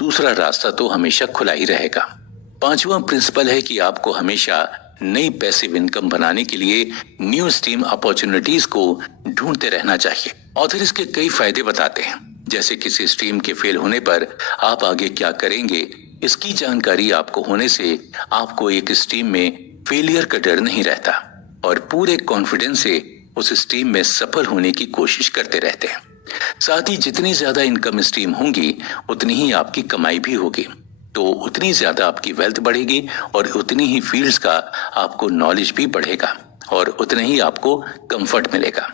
दूसरा रास्ता तो हमेशा खुला ही रहेगा। पांचवा प्रिंसिपल है कि आपको हमेशा नई पैसिव इनकम बनाने के लिए न्यू स्ट्रीम अपॉर्चुनिटीज को ढूंढते रहना चाहिए। ऑथर इसके कई फायदे बताते हैं, जैसे किसी स्ट्रीम के फेल होने पर आप आगे क्या करेंगे, इसकी जानकारी आपको होने से आपको एक स्ट्रीम में फेलियर का डर नहीं रहता और पूरे कॉन्फिडेंस से उस स्ट्रीम में सफल होने की कोशिश करते रहते हैं। साथ ही जितनी ज्यादा इनकम स्ट्रीम होंगी उतनी ही आपकी कमाई भी होगी, तो उतनी ज्यादा आपकी वेल्थ बढ़ेगी और उतनी ही फील्ड्स का आपको नॉलेज भी बढ़ेगा और उतना ही आपको कंफर्ट मिलेगा।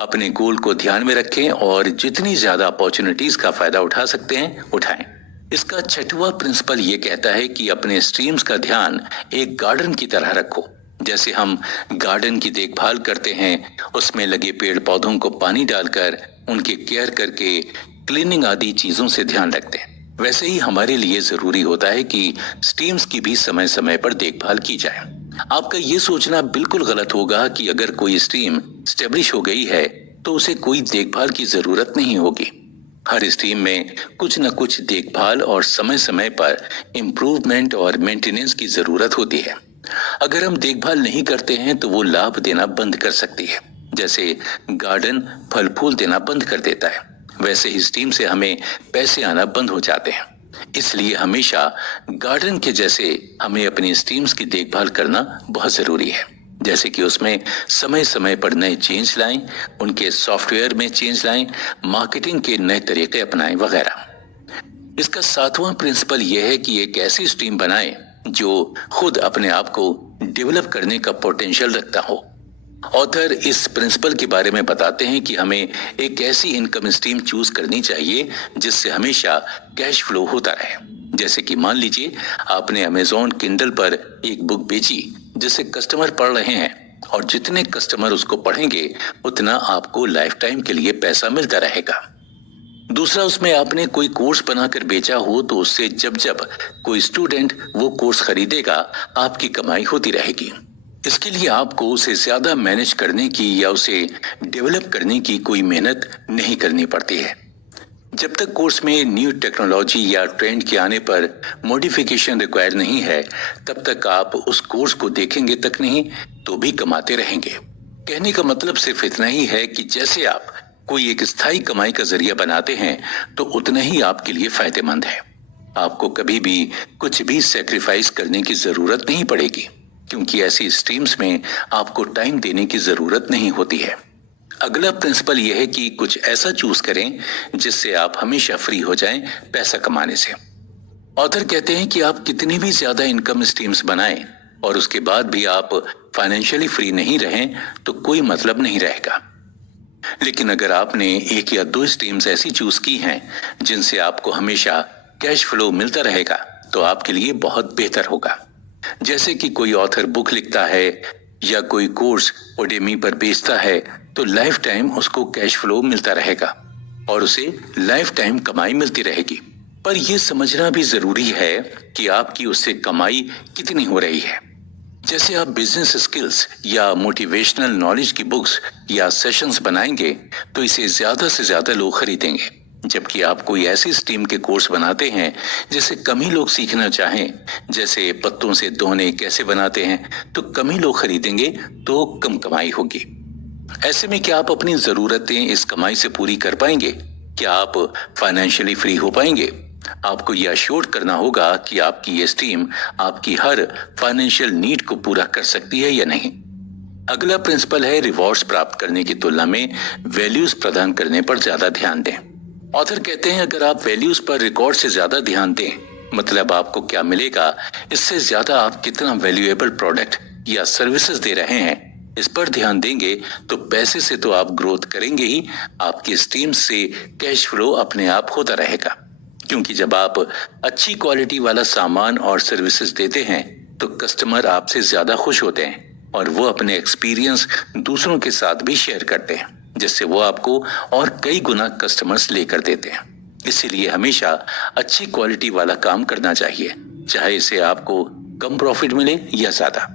अपने गोल को ध्यान में रखें और जितनी ज्यादा अपॉर्चुनिटीज का फायदा उठा सकते हैं उठाएं। इसका छठवां प्रिंसिपल ये कहता है कि अपने स्ट्रीम्स का ध्यान एक गार्डन की तरह रखो। जैसे हम गार्डन की देखभाल करते हैं, उसमें लगे पेड़ पौधों को पानी डालकर उनके केयर करके क्लीनिंग आदि चीजों से ध्यान रखते हैं, वैसे ही हमारे लिए जरूरी होता है कि स्ट्रीम्स की भी समय समय पर देखभाल की जाए। आपका ये सोचना बिल्कुल गलत होगा कि अगर कोई स्ट्रीम स्टेब्लिश हो गई है तो उसे कोई देखभाल की जरूरत नहीं होगी। हर स्ट्रीम में कुछ न कुछ देखभाल और समय समय पर इम्प्रूवमेंट और मेंटेनेंस की जरूरत होती है। अगर हम देखभाल नहीं करते हैं तो वो लाभ देना बंद कर सकती है। जैसे गार्डन फल फूल देना बंद कर देता है, वैसे ही स्ट्रीम से हमें पैसे आना बंद हो जाते हैं। इसलिए हमेशा गार्डन के जैसे हमें अपनी स्ट्रीम्स की देखभाल करना बहुत जरूरी है। जैसे कि उसमें समय समय पर नए चेंज लाएं, उनके सॉफ्टवेयर में चेंज लाएं, मार्केटिंग के नए तरीके अपनाएं वगैरह। इसका सातवां प्रिंसिपल यह है कि एक ऐसी स्ट्रीम बनाएं जो खुद अपने आप को डेवलप करने का पोटेंशियल रखता हो। ऑथर इस प्रिंसिपल के बारे में बताते हैं कि हमें एक ऐसी इनकम स्ट्रीम चूज करनी चाहिए जिससे हमेशा कैश फ्लो होता रहे। जैसे कि मान लीजिए आपने अमेज़न किंडल पर एक बुक बेची जिसे कस्टमर पढ़ रहे हैं और जितने कस्टमर उसको पढ़ेंगे उतना आपको लाइफ टाइम के लिए पैसा मिलता रहेगा। दूसरा, उसमें आपने कोई कोर्स बनाकर बेचा हो तो उससे जब जब कोई स्टूडेंट वो कोर्स खरीदेगा आपकी कमाई होती रहेगी। इसके लिए आपको उसे ज्यादा मैनेज करने की या उसे डेवलप करने की कोई मेहनत नहीं करनी पड़ती है। जब तक कोर्स में न्यू टेक्नोलॉजी या ट्रेंड के आने पर मॉडिफिकेशन रिक्वायर नहीं है, तब तक आप उस कोर्स को देखेंगे तक नहीं तो भी कमाते रहेंगे। कहने का मतलब सिर्फ इतना ही है कि जैसे आप कोई एक स्थायी कमाई का जरिया बनाते हैं तो उतना ही आपके लिए फायदेमंद है। आपको कभी भी कुछ भी सेक्रीफाइस करने की जरूरत नहीं पड़ेगी, क्योंकि ऐसी स्ट्रीम्स में आपको टाइम देने की जरूरत नहीं होती है। अगला प्रिंसिपल यह है कि कुछ ऐसा चूज करें जिससे आप हमेशा फ्री हो जाएं पैसा कमाने से। ऑथर कहते हैं कि आप कितनी भी ज्यादा इनकम स्ट्रीम्स बनाएं और उसके बाद भी आप फाइनेंशियली फ्री नहीं रहें तो कोई मतलब नहीं रहेगा। लेकिन अगर आपने एक या दो स्ट्रीम्स ऐसी चूज की हैं जिनसे आपको हमेशा कैश फ्लो मिलता रहेगा तो आपके लिए बहुत बेहतर होगा। जैसे कि कोई ऑथर बुक लिखता है या कोई कोर्स उडेमी पर बेचता है तो लाइफ टाइम उसको कैश फ्लो मिलता रहेगा और उसे लाइफ टाइम कमाई मिलती रहेगी। पर यह समझना भी जरूरी है कि आपकी उससे कमाई कितनी हो रही है। जैसे आप बिजनेस स्किल्स या मोटिवेशनल नॉलेज की बुक्स या सेशंस बनाएंगे तो इसे ज्यादा से ज्यादा लोग खरीदेंगे, जबकि आप कोई ऐसी स्ट्रीम के कोर्स बनाते हैं जिसे कम ही लोग सीखना चाहें, जैसे पत्तों से दोने कैसे बनाते हैं, तो कम ही लोग खरीदेंगे तो कम कमाई होगी। ऐसे में क्या आप अपनी जरूरतें इस कमाई से पूरी कर पाएंगे? क्या आप फाइनेंशियली फ्री हो पाएंगे? आपको यह अश्योर करना होगा कि आपकी ये स्ट्रीम आपकी हर फाइनेंशियल नीड को पूरा कर सकती है या नहीं। अगला प्रिंसिपल है रिवॉर्ड्स प्राप्त करने की तुलना में वैल्यूज प्रदान करने पर ज्यादा ध्यान दें। ऑथर कहते हैं अगर आप वैल्यूज पर रिकॉर्ड से ज्यादा ध्यान दें, मतलब आपको क्या मिलेगा, इससे ज्यादा आप कितना वैल्यूएबल प्रोडक्ट या सर्विसेज दे रहे हैं, इस पर ध्यान देंगे तो पैसे से तो आप ग्रोथ करेंगे ही, आपकी स्ट्रीम से कैश फ्लो अपने आप होता रहेगा। क्योंकि जब आप अच्छी क्वालिटी वाला सामान और सर्विसेज देते हैं तो कस्टमर आपसे ज्यादा खुश होते हैं और वो अपने एक्सपीरियंस दूसरों के साथ भी शेयर करते हैं, जिससे वो आपको और कई गुना कस्टमर्स लेकर देते हैं। इसीलिए हमेशा अच्छी क्वालिटी वाला काम करना चाहिए, चाहे इससे आपको कम प्रॉफिट मिले या ज्यादा।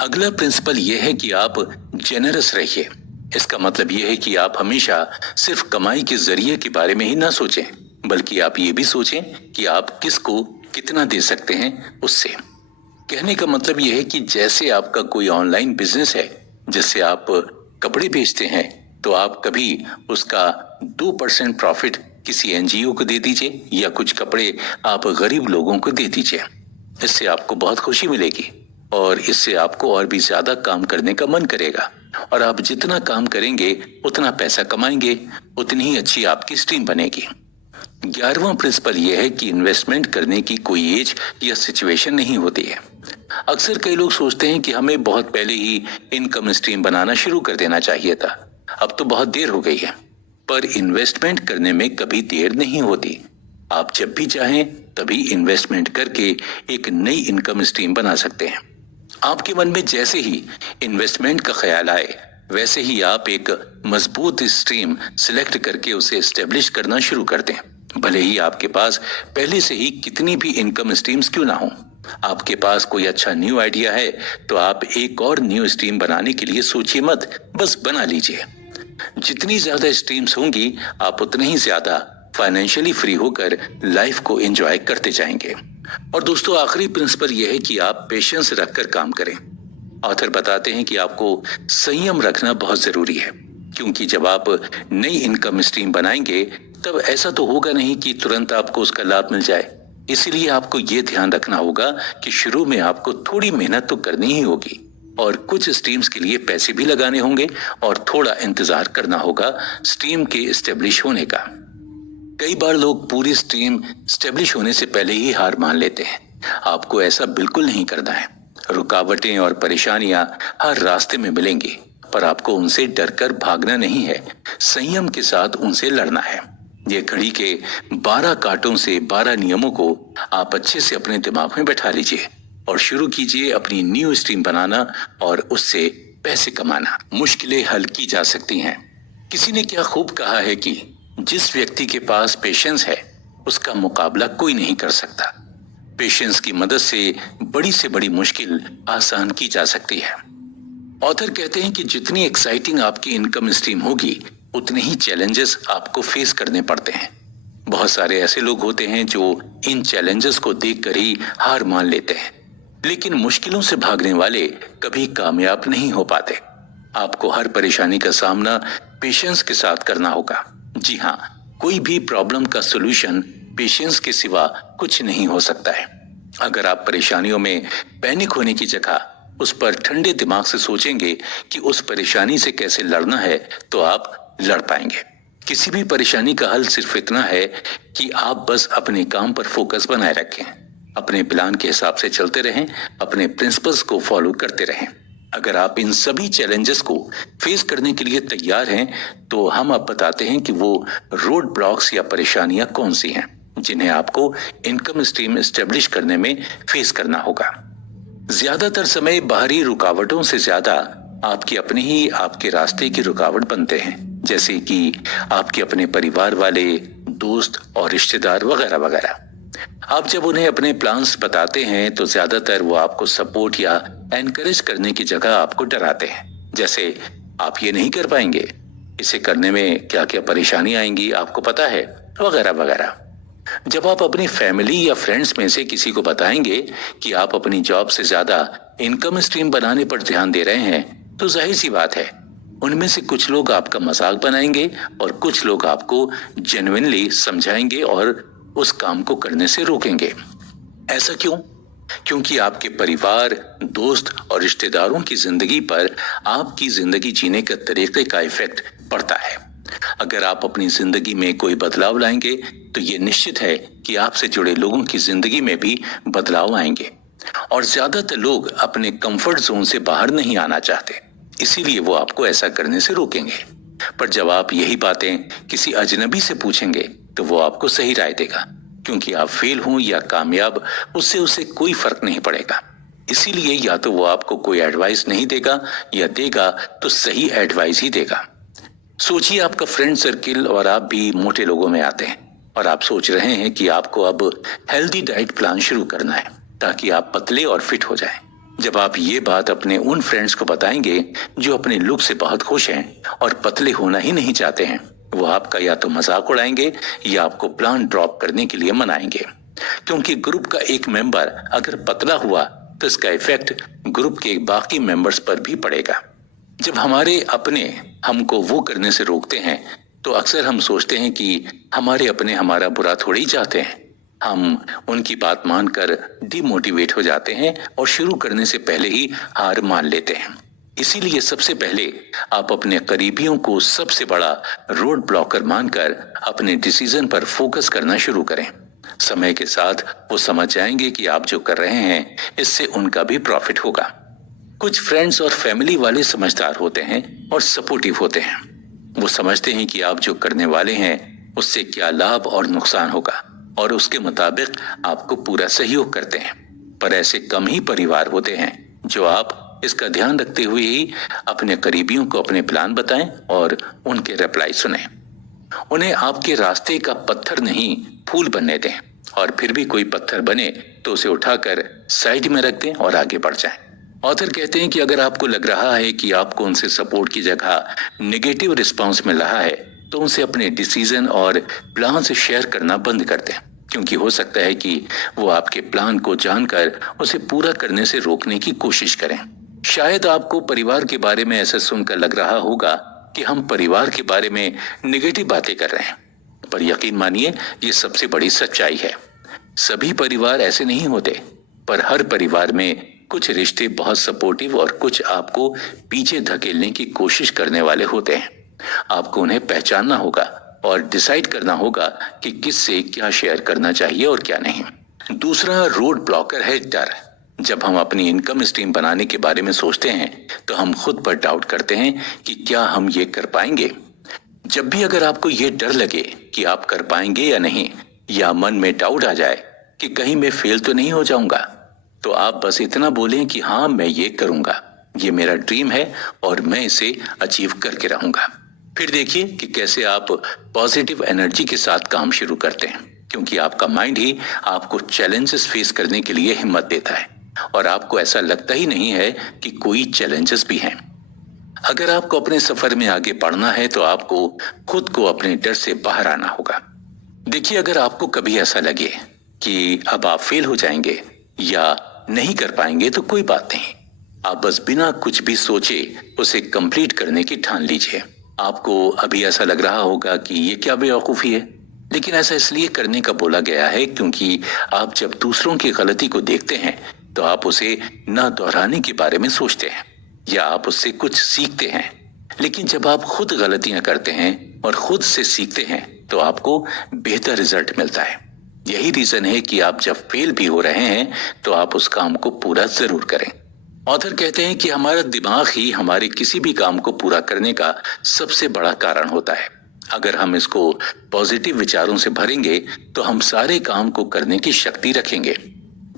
अगला प्रिंसिपल यह है कि आप जेनरस रहिए। इसका मतलब यह है कि आप हमेशा सिर्फ कमाई के जरिए के बारे में ही ना सोचें, बल्कि आप ये भी सोचें कि आप किसको कितना दे सकते हैं उससे। कहने का मतलब यह है कि जैसे आपका कोई ऑनलाइन बिजनेस है जिससे आप कपड़े बेचते हैं, तो आप कभी उसका 2% प्रॉफिट किसी एनजीओ को दे दीजिए या कुछ कपड़े आप गरीब लोगों को दे दीजिए। इससे आपको बहुत खुशी मिलेगी और इससे आपको और भी ज्यादा काम करने का मन करेगा, और आप जितना काम करेंगे उतना पैसा कमाएंगे, उतनी ही अच्छी आपकी स्ट्रीम बनेगी। 11वां प्रिंसिपल यह है कि इन्वेस्टमेंट करने की कोई एज या सिचुएशन नहीं होती है। अक्सर कई लोग सोचते हैं कि हमें बहुत पहले ही इनकम स्ट्रीम बनाना शुरू कर देना चाहिए था, अब तो बहुत देर हो गई है। पर इन्वेस्टमेंट करने में कभी देर नहीं होती। आप जब भी चाहें तभी इन्वेस्टमेंट करके एक नई इनकम स्ट्रीम बना सकते हैं। आपके मन में जैसे ही इन्वेस्टमेंट का ख्याल आए, वैसे ही आप एक मजबूत स्ट्रीम सिलेक्ट करके उसे एस्टेब्लिश करना शुरू कर दें। भले ही आपके पास पहले से ही कितनी भी इनकम स्ट्रीम्स क्यों ना हो। आपके पास कोई अच्छा न्यू आइडिया है तो आप एक और न्यू स्ट्रीम बनाने के लिए सोचिए मत, बस बना लीजिए। जितनी ज्यादा स्ट्रीम्स होंगी, आप उतने ही ज्यादा फाइनेंशियली फ्री होकर लाइफ को एंजॉय करते जाएंगे। और दोस्तों, आखिरी प्रिंसिपल यह है कि आप पेशेंस रखकर काम करें। ऑथर बताते हैं कि आपको संयम रखना बहुत जरूरी है, क्योंकि जब आप नई इनकम स्ट्रीम बनाएंगे तब ऐसा तो होगा नहीं कि तुरंत आपको उसका लाभ मिल जाए। इसीलिए आपको ये ध्यान रखना होगा कि शुरू में आपको थोड़ी मेहनत तो करनी ही होगी और कुछ स्ट्रीम्स के लिए पैसे भी लगाने होंगे और थोड़ा इंतजार करना होगा स्ट्रीम के एस्टेब्लिश होने का। कई बार लोग पूरी स्ट्रीम एस्टेब्लिश होने से पहले ही हार मान लेते हैं। आपको ऐसा बिल्कुल नहीं करना है। रुकावटें और परेशानियां हर रास्ते में मिलेंगी, पर आपको उनसे डरकर भागना नहीं है, संयम के साथ उनसे लड़ना है। ये घड़ी के 12 कांटों से 12 नियमों को आप अच्छे से अपने दिमाग में बैठा लीजिए और शुरू कीजिए अपनी न्यू स्ट्रीम बनाना और उससे पैसे कमाना। मुश्किलें हल की जा सकती हैं। किसी ने क्या खूब कहा है कि जिस व्यक्ति के पास पेशेंस है उसका मुकाबला कोई नहीं कर सकता। पेशेंस की मदद से बड़ी मुश्किल आसान की जा सकती है। ऑथर कहते हैं कि जितनी एक्साइटिंग आपकी इनकम स्ट्रीम होगी, उतने ही चैलेंजेस आपको फेस करने पड़ते हैं। बहुत सारे ऐसे लोग होते हैं जो इन चैलेंजेस को देखकर ही हार मान लेते हैं, लेकिन मुश्किलों से भागने वाले कभी कामयाब नहीं हो पाते। आपको हर परेशानी का सामना पेशेंस के साथ करना होगा। जी हाँ, कोई भी प्रॉब्लम का सॉल्यूशन पेशेंस के सिवा कुछ नहीं हो सकता है। अगर आप परेशानियों में पैनिक होने की जगह उस पर ठंडे दिमाग से सोचेंगे कि उस परेशानी से कैसे लड़ना है, तो आप लड़ पाएंगे। किसी भी परेशानी का हल सिर्फ इतना है कि आप बस अपने काम पर फोकस बनाए रखें, अपने प्लान के हिसाब से चलते रहें, अपने प्रिंसिपल्स को फॉलो करते रहें। अगर आप इन सभी चैलेंजेस को फेस करने के लिए तैयार हैं, तो हम अब बताते हैं कि वो रोड ब्लॉक्स या परेशानियां कौन सी हैं जिन्हें आपको इनकम स्ट्रीम एस्टेब्लिश करने में फेस करना होगा। ज्यादातर समय बाहरी रुकावटों से ज्यादा आपके अपने ही आपके रास्ते की रुकावट बनते हैं, जैसे कि आपके अपने परिवार वाले, दोस्त और रिश्तेदार वगैरह वगैरह। आप जब उन्हें अपने प्लान्स बताते हैं तो ज्यादातर वो आपको सपोर्ट या एनकरेज करने की जगह आपको डराते हैं, जैसे आप ये नहीं कर पाएंगे, इसे करने में क्या क्या परेशानी आएंगी आपको पता है, वगैरह वगैरह। जब आप अपनी फैमिली या फ्रेंड्स में से किसी को बताएंगे कि आप अपनी जॉब से ज्यादा इनकम स्ट्रीम बनाने पर ध्यान दे रहे हैं, तो जाहिर सी बात है उनमें से कुछ लोग आपका मजाक बनाएंगे और कुछ लोग आपको जेन्युइनली समझाएंगे और उस काम को करने से रोकेंगे। ऐसा क्यों? क्योंकि आपके परिवार, दोस्त और रिश्तेदारों की जिंदगी पर आपकी जिंदगी जीने के तरीके का इफेक्ट पड़ता है। अगर आप अपनी जिंदगी में कोई बदलाव लाएंगे तो ये निश्चित है कि आपसे जुड़े लोगों की जिंदगी में भी बदलाव आएंगे। और ज्यादातर लोग अपने कंफर्ट जोन से बाहर नहीं आना चाहते, इसीलिए वो आपको ऐसा करने से रोकेंगे। पर जब आप यही बातें किसी अजनबी से पूछेंगे तो वो आपको सही राय देगा, क्योंकि आप फेल हो या कामयाब, उससे उसे कोई फर्क नहीं पड़ेगा। इसीलिए या तो वो आपको कोई एडवाइस नहीं देगा या देगा तो सही एडवाइस ही देगा। सोचिए आपका फ्रेंड सर्किल और आप भी मोटे लोगों में आते हैं और आप सोच रहे हैं कि आपको अब हेल्दी डाइट प्लान शुरू करना है ताकि आप पतले और फिट हो जाएं। जब आप ये बात अपने उन फ्रेंड्स को बताएंगे जो अपने लुक से बहुत खुश हैं और पतले होना ही नहीं चाहते हैं, वो आपका या तो मजाक उड़ाएंगे या आपको प्लान ड्रॉप करने के लिए मनाएंगे, क्योंकि ग्रुप का एक मेंबर अगर पतला हुआ तो इसका इफेक्ट ग्रुप के बाकी मेंबर्स पर भी पड़ेगा। जब हमारे अपने हमको वो करने से रोकते हैं तो अक्सर हम सोचते हैं कि हमारे अपने हमारा बुरा थोड़ी ही चाहते हैं। हम उनकी बात मानकर डिमोटिवेट हो जाते हैं और शुरू करने से पहले ही हार मान लेते हैं। इसीलिए सबसे पहले आप अपने करीबियों को सबसे बड़ा रोड ब्लॉकर मानकर अपने डिसीजन पर फोकस करना शुरू करें। समय के साथ वो समझ जाएंगे कि आप जो कर रहे हैं इससे उनका भी प्रॉफिट होगा। कुछ फ्रेंड्स और फैमिली वाले समझदार होते हैं और सपोर्टिव होते हैं। वो समझते हैं कि आप जो करने वाले हैं उससे क्या लाभ और नुकसान होगा और उसके मुताबिक आपको पूरा सहयोग करते हैं। पर ऐसे कम ही परिवार होते हैं जो आप इसका ध्यान रखते हुए ही अपने करीबियों को अपने प्लान बताएं और उनके रिप्लाई सुने। उन्हें आपके रास्ते का पत्थर नहीं फूल बनने दें, और फिर भी कोई पत्थर बने तो उसे उठाकर साइड में रख दें और आगे बढ़ जाएं। ऑथर कहते हैं कि अगर आपको लग रहा है कि आपको उनसे सपोर्ट की जगह नेगेटिव रिस्पांस मिल रहा है तो उनसे अपने डिसीजन और प्लान से शेयर करना बंद कर दें, क्योंकि हो सकता है कि वो आपके प्लान को जानकर उसे पूरा करने से रोकने की कोशिश करें। शायद आपको परिवार के बारे में ऐसा सुनकर लग रहा होगा कि हम परिवार के बारे में नेगेटिव बातें कर रहे हैं, पर यकीन मानिए ये सबसे बड़ी सच्चाई है। सभी परिवार ऐसे नहीं होते, पर हर परिवार में कुछ रिश्ते बहुत सपोर्टिव और कुछ आपको पीछे धकेलने की कोशिश करने वाले होते हैं। आपको उन्हें पहचानना होगा और डिसाइड करना होगा कि किससे क्या शेयर करना चाहिए और क्या नहीं। दूसरा रोड ब्लॉकर है डर। जब हम अपनी इनकम स्ट्रीम बनाने के बारे में सोचते हैं तो हम खुद पर डाउट करते हैं कि क्या हम ये कर पाएंगे। जब भी अगर आपको ये डर लगे कि आप कर पाएंगे या नहीं, या मन में डाउट आ जाए कि कहीं मैं फेल तो नहीं हो जाऊंगा, तो आप बस इतना बोलें कि हाँ मैं ये करूंगा, ये मेरा ड्रीम है और मैं इसे अचीव करके रहूंगा। फिर देखिए कि कैसे आप पॉजिटिव एनर्जी के साथ काम शुरू करते हैं, क्योंकि आपका माइंड ही आपको चैलेंजेस फेस करने के लिए हिम्मत देता है और आपको ऐसा लगता ही नहीं है कि कोई चैलेंजेस भी हैं। अगर आपको अपने सफर में आगे बढ़ना है तो आपको खुद को अपने डर से बाहर आना होगा। देखिए, अगर आपको कभी ऐसा लगे कि अब आप फेल हो जाएंगे या नहीं कर पाएंगे तो कोई बात नहीं, आप बस बिना कुछ भी सोचे उसे कंप्लीट करने की ठान लीजिए। आपको अभी ऐसा लग रहा होगा कि ये क्या बेवकूफी है, लेकिन ऐसा इसलिए करने का बोला गया है क्योंकि आप जब दूसरों की गलती को देखते हैं तो आप उसे न दोहराने के बारे में सोचते हैं या आप उससे कुछ सीखते हैं। लेकिन जब आप खुद गलतियां करते हैं और खुद से सीखते हैं तो आपको बेहतर रिजल्ट मिलता है। यही रीजन है कि आप जब फेल भी हो रहे हैं तो आप उस काम को पूरा जरूर करें। ऑथर कहते हैं कि हमारा दिमाग ही हमारे किसी भी काम को पूरा करने का सबसे बड़ा कारण होता है। अगर हम इसको पॉजिटिव विचारों से भरेंगे तो हम सारे काम को करने की शक्ति रखेंगे।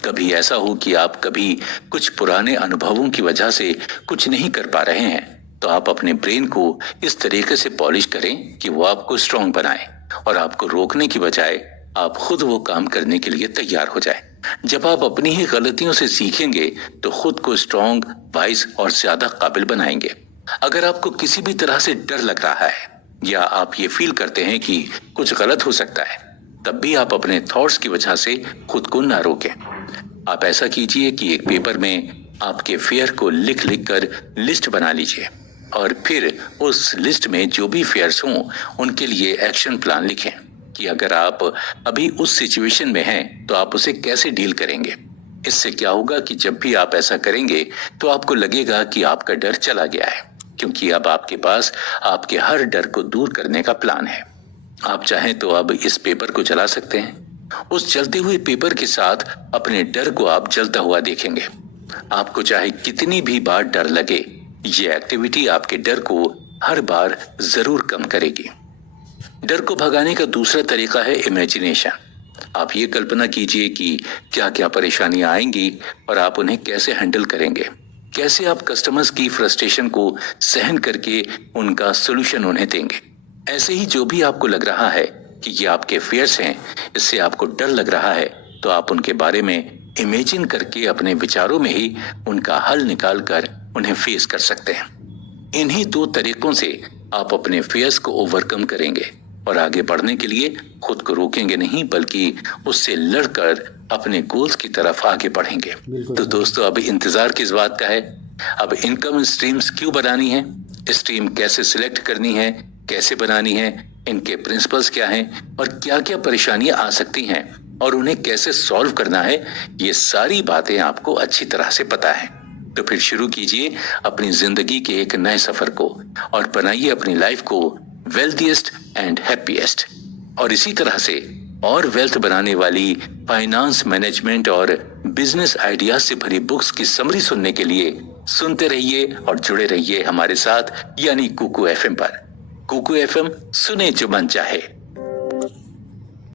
कभी ऐसा हो कि आप कभी कुछ पुराने अनुभवों की वजह से कुछ नहीं कर पा रहे हैं तो आप अपने ब्रेन को इस तरीके से पॉलिश करें कि वो आपको स्ट्रांग बनाए और आपको रोकने की बजाय आप खुद वो काम करने के लिए तैयार हो जाए। जब आप अपनी ही गलतियों से सीखेंगे तो खुद को स्ट्रांग, वाइज और ज्यादा काबिल बनाएंगे। अगर आपको किसी भी तरह से डर लग रहा है या आप ये फील करते हैं कि कुछ गलत हो सकता है, तब भी आप अपने थॉट्स की वजह से खुद को ना रोकें। आप ऐसा कीजिए कि एक पेपर में आपके फेयर को लिख लिख कर लिस्ट बना लीजिए और फिर उस लिस्ट में जो भी फेयर्स हों उनके लिए एक्शन प्लान लिखें कि अगर आप अभी उस सिचुएशन में हैं तो आप उसे कैसे डील करेंगे। इससे क्या होगा कि जब भी आप ऐसा करेंगे तो आपको लगेगा कि आपका डर चला गया है, क्योंकि अब आपके पास आपके हर डर को दूर करने का प्लान है। आप चाहें तो अब इस पेपर को जला सकते हैं। उस जलते हुए पेपर के साथ अपने डर को आप जलता हुआ देखेंगे। आपको चाहे कितनी भी बार डर लगे, ये एक्टिविटी आपके डर को हर बार जरूर कम करेगी। डर को भगाने का दूसरा तरीका है इमेजिनेशन। आप ये कल्पना कीजिए कि क्या क्या परेशानियां आएंगी और आप उन्हें कैसे हैंडल करेंगे, कैसे आप कस्टमर्स की फ्रस्ट्रेशन को सहन करके उनका सोल्यूशन उन्हें देंगे। ऐसे ही जो भी आपको लग रहा है कि ये आपके फियर्स हैं, इससे आपको डर लग रहा है, तो आप उनके बारे में इमेजिन करके अपने विचारों में ही उनका हल निकाल कर उन्हें फेस कर सकते हैं। इन्हीं दो तरीकों से आप अपने फियर्स को ओवरकम करेंगे और आगे बढ़ने के लिए खुद को रोकेंगे नहीं, बल्कि उससे लड़कर अपने गोल्स की तरफ आगे बढ़ेंगे। तो दोस्तों, अब इंतजार किस बात का है? अब इनकम स्ट्रीम्स क्यों बनानी है, स्ट्रीम कैसे सिलेक्ट करनी है, कैसे बनानी है, इनके प्रिंसिपल्स क्या हैं और क्या क्या परेशानियां आ सकती हैं और उन्हें कैसे सॉल्व करना है, ये सारी बातें आपको अच्छी तरह से पता है। तो फिर शुरू कीजिए अपनी जिंदगी के एक नए सफर को और बनाइए अपनी लाइफ को वेल्थीएस्ट एंड हैप्पीएस्ट। और इसी तरह से और वेल्थ बनाने वाली फाइनेंस, मैनेजमेंट और बिजनेस आइडियाज से भरी बुक्स की समरी सुनने के लिए सुनते रहिए और जुड़े रहिए हमारे साथ, यानी कुकू एफएम पर। कुकू एफएम, सुने जो मन चाहे।